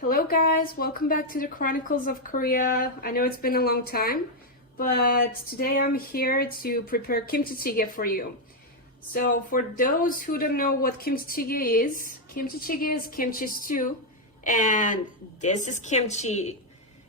Hello guys, welcome back to the Chronicles of Korea. I know it's been a long time, but today I'm here to prepare kimchi찌개 for you. So for those who don't know what kimchi찌개 is kimchi stew, and this is kimchi.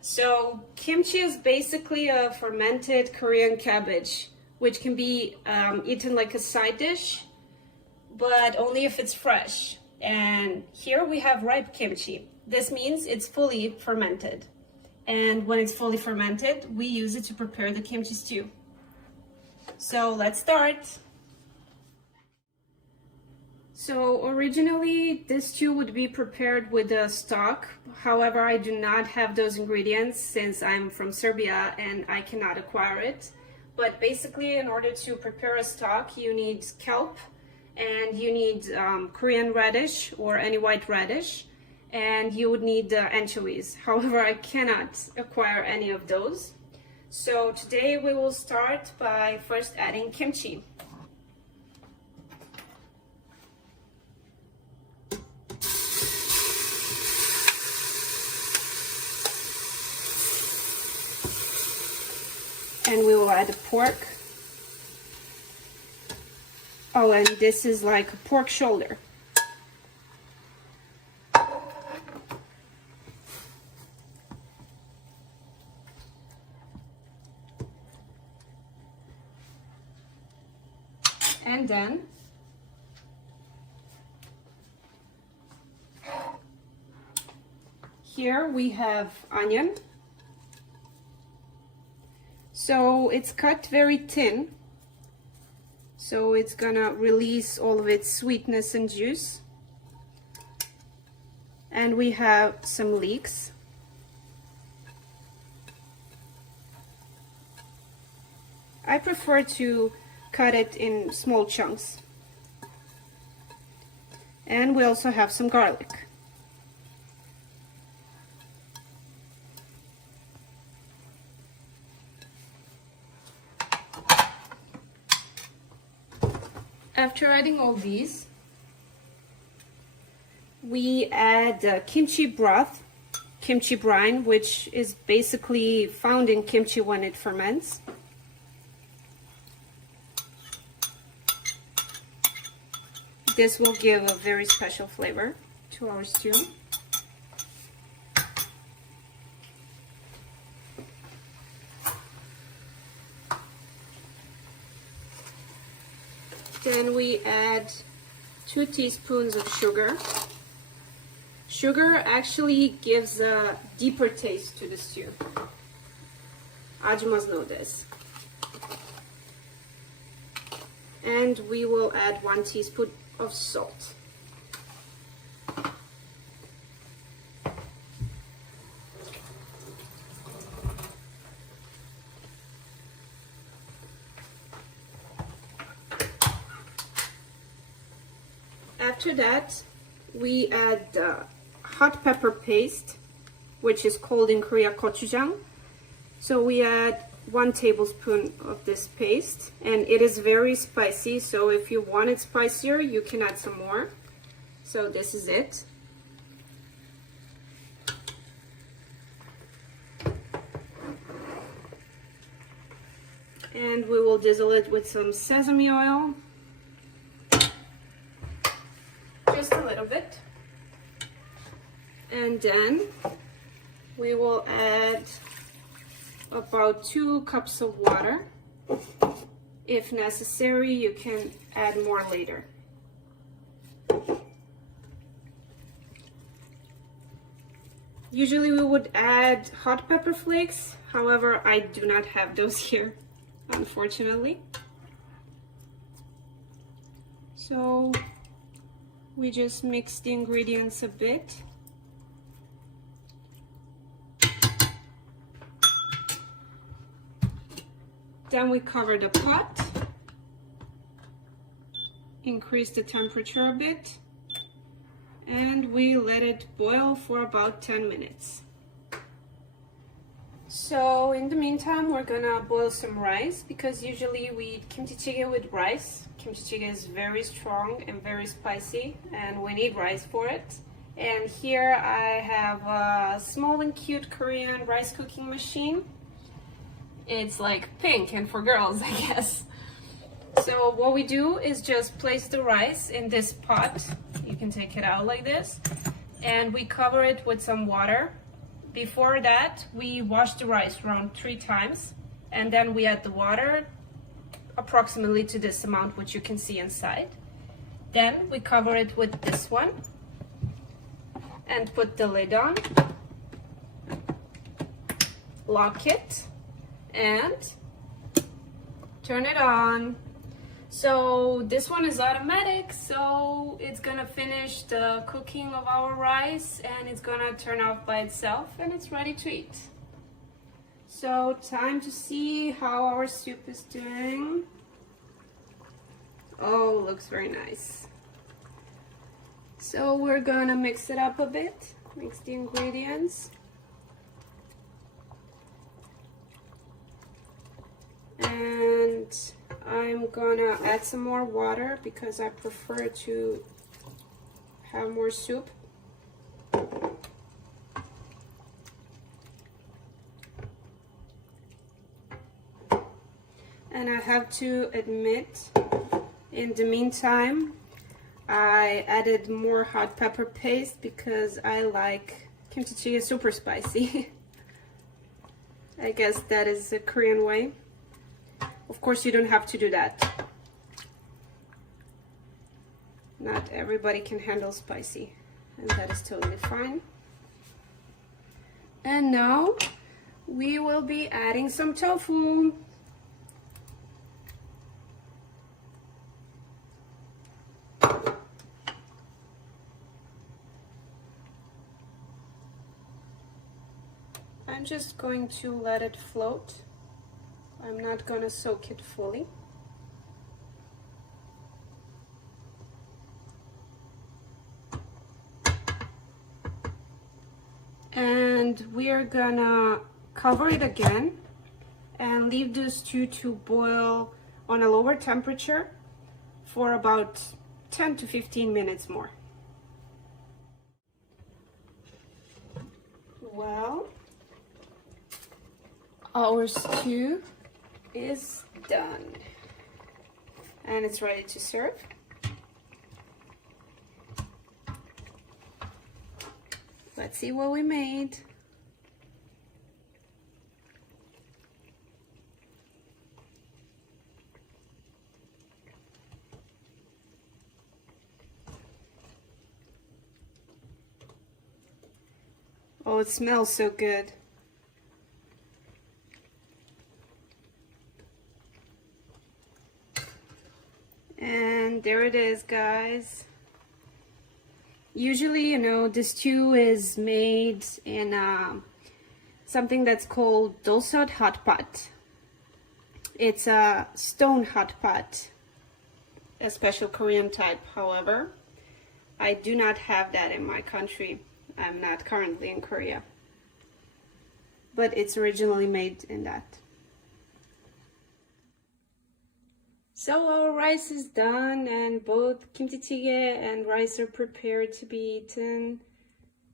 So kimchi is basically a fermented Korean cabbage, which can be eaten like a side dish, but only if it's fresh. And here we have ripe kimchi. This means it's fully fermented. And when it's fully fermented, we use it to prepare the kimchi stew. So let's start. So originally this stew would be prepared with a stock. However, I do not have those ingredients since I'm from Serbia and I cannot acquire it. But basically, in order to prepare a stock, you need kelp and you need Korean radish or any white radish. And you would need anchovies. However, I cannot acquire any of those. So today we will start by first adding kimchi. And we will add the pork. Oh, and this is like a pork shoulder. And then here we have onion. So it's cut very thin, so it's gonna release all of its sweetness and juice. And we have some leeks. I prefer to cut it in small chunks. And we also have some garlic. After adding all these, we add kimchi broth, kimchi brine, which is basically found in kimchi when it ferments. This will give a very special flavor to our stew. Then we add 2 teaspoons of sugar. Sugar actually gives a deeper taste to the stew. Ajumas know this. And we will add 1 teaspoon of salt. After that, we add hot pepper paste, which is called in Korea gochujang. So we add 1 tablespoon of this paste, and it is very spicy, so if you want it spicier you can add some more. So this is it. And we will drizzle it with some sesame oil, just a little bit, and then we will add about 2 cups of water. If necessary, you can add more later. Usually we would add hot pepper flakes, however, I do not have those here, unfortunately. So we just mix the ingredients a bit. Then we cover the pot, increase the temperature a bit, and we let it boil for about 10 minutes. So in the meantime, we're gonna boil some rice, because usually we eat kimchi찌개 with rice. Kimchi찌개 is very strong and very spicy, and we need rice for it. And here I have a small and cute Korean rice cooking machine. It's like pink and for girls, I guess. So what we do is just place the rice in this pot. You can take it out like this. And we cover it with some water. Before that, we wash the rice around 3 times. And then we add the water approximately to this amount, which you can see inside. Then we cover it with this one and put the lid on, lock it, and turn it on. So this one is automatic, so it's gonna finish the cooking of our rice and it's gonna turn off by itself and it's ready to eat. So time to see how our soup is doing. Oh, looks very nice. So we're gonna mix it up a bit, mix the ingredients. And I'm gonna add some more water because I prefer to have more soup. And I have to admit, in the meantime, I added more hot pepper paste because I like kimchi super spicy. I guess that is the Korean way. Of course, you don't have to do that. Not everybody can handle spicy, and that is totally fine. And now we will be adding some tofu. I'm just going to let it float. I'm not gonna soak it fully. And we're gonna cover it again and leave the stew to boil on a lower temperature for about 10 to 15 minutes more. Well, our stew is done and it's ready to serve. Let's see what we made. Oh, it smells so good. And there it is, guys. Usually, you know, the stew is made in something that's called dolsot hot pot. It's a stone hot pot, a special Korean type. However, I do not have that in my country. I'm not currently in Korea, but it's originally made in that. So our rice is done and both kimchi찌개 and rice are prepared to be eaten.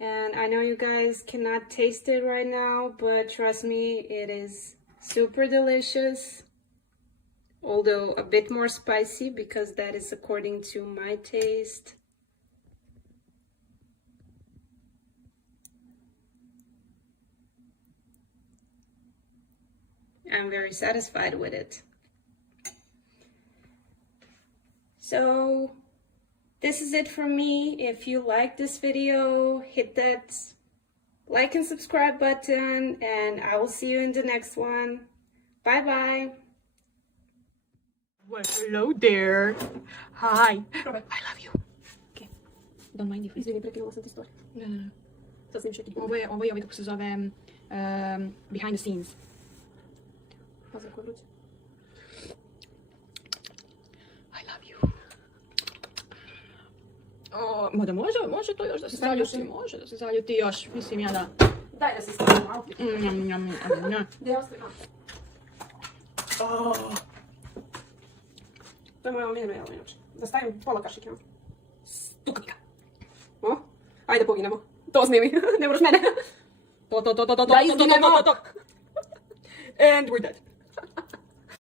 And I know you guys cannot taste it right now, but trust me, it is super delicious. Although a bit more spicy because that is according to my taste. I'm very satisfied with it. So this is it from me. If you like this video, hit that like and subscribe button, and I will see you in the next one. Bye bye. Well, hello there. Hi. I love you. Okay. Don't mind if Извини, прекинула sam ti story. No. Sad snimš neki. Ovo je kako se zove behind the scenes. Pa za koju vruće? I love you. O, da može to još da se zaljuti. Može da se zaljuti još. Mislim ja da. Daj da se stavim malo. Gdje je ostavim? To je moja omiljena jela inače. Da stavim pola kašike. Stuka mi ga. O? Айде погинемо. То з ними. Не вручмене. Дай з Дінемо. And we're dead.